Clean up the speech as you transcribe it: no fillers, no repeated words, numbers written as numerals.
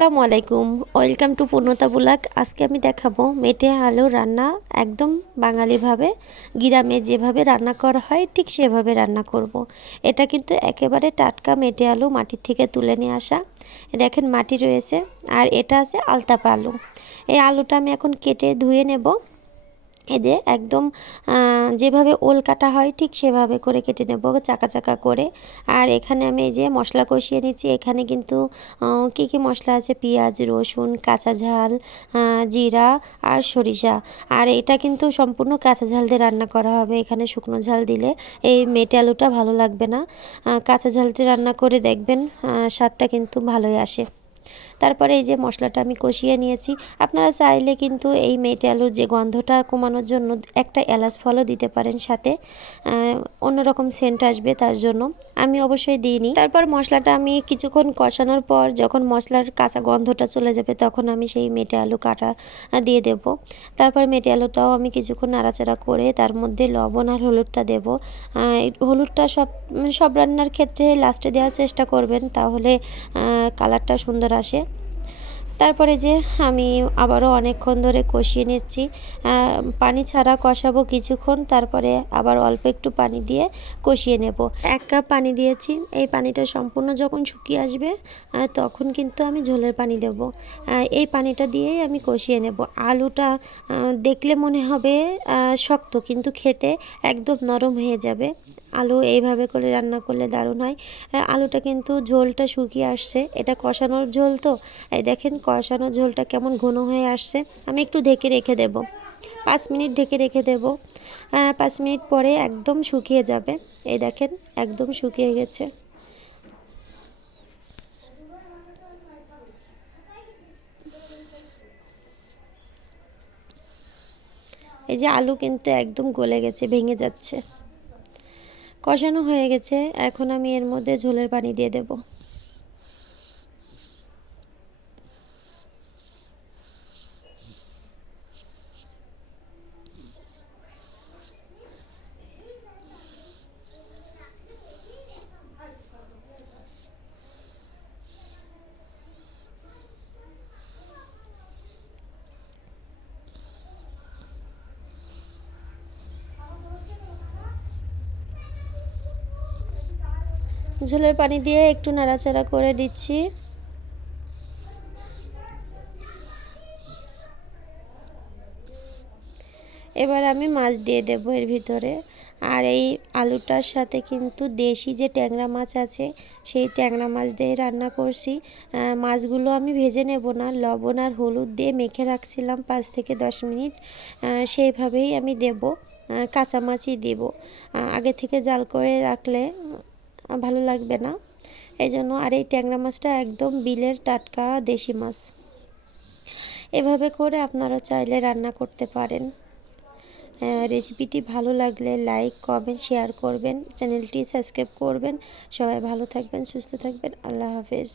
আসসালামু আলাইকুম, welcome to পূর্ণতা ব্লগ। আজকে আমি দেখাবো মেটে আলু রান্না একদম বাঙালিভাবে, গ্রামে যেভাবে রান্না করা হয় ঠিক সেভাবে রান্না করব। এটা কিন্তু একেবারে টাটকা মেটে আলু, মাটির থেকে তুলে নিয়ে আসা। দেখেন মাটি রয়েছে, আর এটা আছে আলতাপা আলু। এই আলুটা আমি এখন কেটে ধুয়ে নেব। এদে একদম যেভাবে ওল কাটা হয় ঠিক সেভাবে করে কেটে নেব, চাকা চাকা করে। আর এখানে আমি এই যে মশলা কষিয়ে নিচ্ছি। এখানে কিন্তু কী কী মশলা আছে, পেঁয়াজ, রসুন, কাঁচা ঝাল, জিরা আর সরিষা। আর এটা কিন্তু সম্পূর্ণ কাঁচা ঝাল দিয়ে রান্না করা হবে। এখানে শুকনো ঝাল দিলে এই মেটে আলুটা ভালো লাগবে না। কাঁচা ঝালটি রান্না করে দেখবেন, স্বাদটা কিন্তু ভালোই আসে। তারপরে এই যে মশলাটা আমি কষিয়ে নিয়েছি। আপনারা চাইলে কিন্তু এই মেটে আলুর যে গন্ধটা কমানোর জন্য একটা এলাচ ফলও দিতে পারেন সাথে, অন্যরকম সেন্ট আসবে তার জন্য। আমি অবশ্যই দিইনি। তারপর মশলাটা আমি কিছুক্ষণ কষানোর পর যখন মশলার কাঁচা গন্ধটা চলে যাবে তখন আমি সেই মেটে আলু কাটা দিয়ে দেব। তারপর মেটে আলুটাও আমি কিছুক্ষণ নাড়াচাড়া করে তার মধ্যে লবণ আর হলুদটা দেব। হলুদটা সব রান্নার ক্ষেত্রে লাস্টে দেওয়ার চেষ্টা করবেন, তাহলে কালারটা সুন্দর আসে। তারপরে যে আমি আবারও অনেকক্ষণ ধরে কষিয়ে নিচ্ছি। পানি ছাড়া কষাবো কিছুক্ষণ, তারপরে আবার অল্প একটু পানি দিয়ে কষিয়ে নেব। 1 কাপ পানি দিয়েছি। এই পানিটা সম্পূর্ণ যখন শুকিয়ে আসবে তখন কিন্তু আমি ঝোলের পানি দেব। এই পানিটা দিয়েই আমি কষিয়ে নেব। আলুটা দেখলে মনে হবে শক্ত, কিন্তু খেতে একদম নরম হয়ে যাবে। আলু এইভাবে করে রান্না করলে দারুণ হয়। আলুটা কিন্তু ঝোলটা শুকিয়ে আসছে, এটা কষানোর ঝোল তো। এই দেখেন কষানোর ঝোলটা কেমন ঘন হয়ে আসছে। আমি একটু ঢেকে রেখে দেব, 5 মিনিট ঢেকে রেখে দেব। 5 মিনিট পরে একদম শুকিয়ে যাবে। এই দেখেন একদম শুকিয়ে গেছে। এই যে আলু কিন্তু একদম গলে গেছে, ভেঙে যাচ্ছে। কষানো হয়ে গেছে, এখন আমি এর মধ্যে ঝোলের পানি দিয়ে দেব। ঝোলের পানি দিয়ে একটু নাড়াচাড়া করে দিচ্ছি। এবার আমি মাছ দিয়ে দেব এর ভিতরে। আর এই আলুটার সাথে কিন্তু দেশি যে ট্যাংরা মাছ আছে সেই ট্যাংরা মাছ দিয়ে রান্না করছি। মাছগুলো আমি ভেজে নেব না, লবণ আর হলুদ দিয়ে মেখে রাখছিলাম 5 থেকে 10 মিনিট, সেইভাবেই আমি দেব। কাঁচা মাছই দেব, আগে থেকে জাল করে রাখলে ভালো লাগবে না, এই জন্য। আর এই ট্যাংরা মাছটা একদম বিলের টাটকা দেশি মাছ। এভাবে করে আপনারা চাইলে রান্না করতে পারেন। রেসিপিটি ভালো লাগলে লাইক, কমেন্ট, শেয়ার করবেন, চ্যানেলটি সাবস্ক্রাইব করবেন। সবাই ভালো থাকবেন, সুস্থ থাকবেন। আল্লাহ হাফেজ।